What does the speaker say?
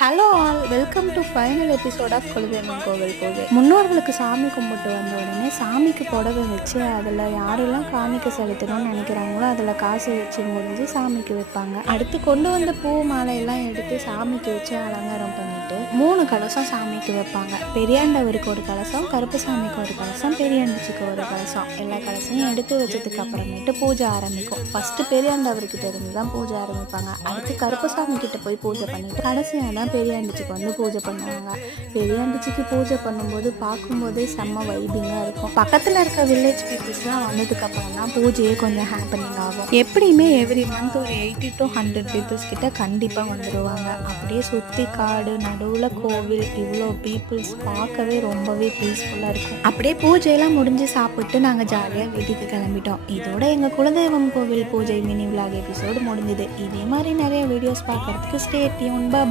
Hello all, welcome to final episode of குலதெய்வம் கோவில் பூஜை. முன்னோர்களுக்கு சாமி கும்பிட்டு வந்த உடனே சாமிக்கு புடவை வச்சு அதில் யாரெல்லாம் காணிக்க செலுத்தணும்னு நினைக்கிறாங்களோ அதில் காசு வச்சு முடிஞ்சு சாமிக்கு வைப்பாங்க. அடுத்து கொண்டு வந்த பூ மாலையெல்லாம் எடுத்து சாமிக்கு வச்சு அலங்காரம் பண்ணிட்டு 3 கலசம் சாமிக்கு வைப்பாங்க. பெரியாண்டவருக்கு ஒரு கலசம், கருப்பு சாமிக்கு ஒரு கலசம், பெரியாண்டிச்சிக்கு ஒரு கலசம். எல்லா கலசையும் எடுத்து வச்சதுக்கு அப்புறமேட்டு பூஜை ஆரம்பிக்கும். ஃபர்ஸ்ட் பெரியாண்டவர்கிட்ட இருந்து தான் பூஜை ஆரம்பிப்பாங்க. அடுத்து கருப்பு சாமி கிட்ட போய் பூஜை பண்ணிட்டு கடைசியாக தான் பெரியாண்டிச்சிக்கு வந்து பூஜை பண்ணுவாங்க. பெரியாண்டிச்சிக்கு பூஜை பண்ணும்போது பார்க்கும்போதே செம்ம வைபிங்காக இருக்கும். பக்கத்தில் இருக்க வில்லேஜ் பீப்புள்ஸ்லாம் வந்ததுக்கு அப்புறம் தான் பூஜையே கொஞ்சம் ஹேப்பனிங் ஆகும். எப்படியுமே எவ்ரி மந்த் ஒரு 80 to 100 பீப்புள்ஸ் கிட்ட கண்டிப்பாக வந்துடுவாங்க. அப்படியே சுற்றி காடு நடுவில் கோவில், இவ்வளோ பீப்புள்ஸ் பார்க்கவே ரொம்பவே பீஸ்ஃபுல்லாக இருக்கும். அப்படியே பூஜையெல்லாம் முடிஞ்சு சாப்பிட்டு நாங்கள் ஜாலியாக வீட்டுக்கு கிளம்பிட்டோம். இதோட எங்கள் குலதெய்வம் கோவில் பூஜை மினி விலாக் எபிசோடு முடிஞ்சுது. இதே மாதிரி நிறைய வீடியோஸ் பார்க்கறதுக்கு ஸ்டே டியூன். பாய்.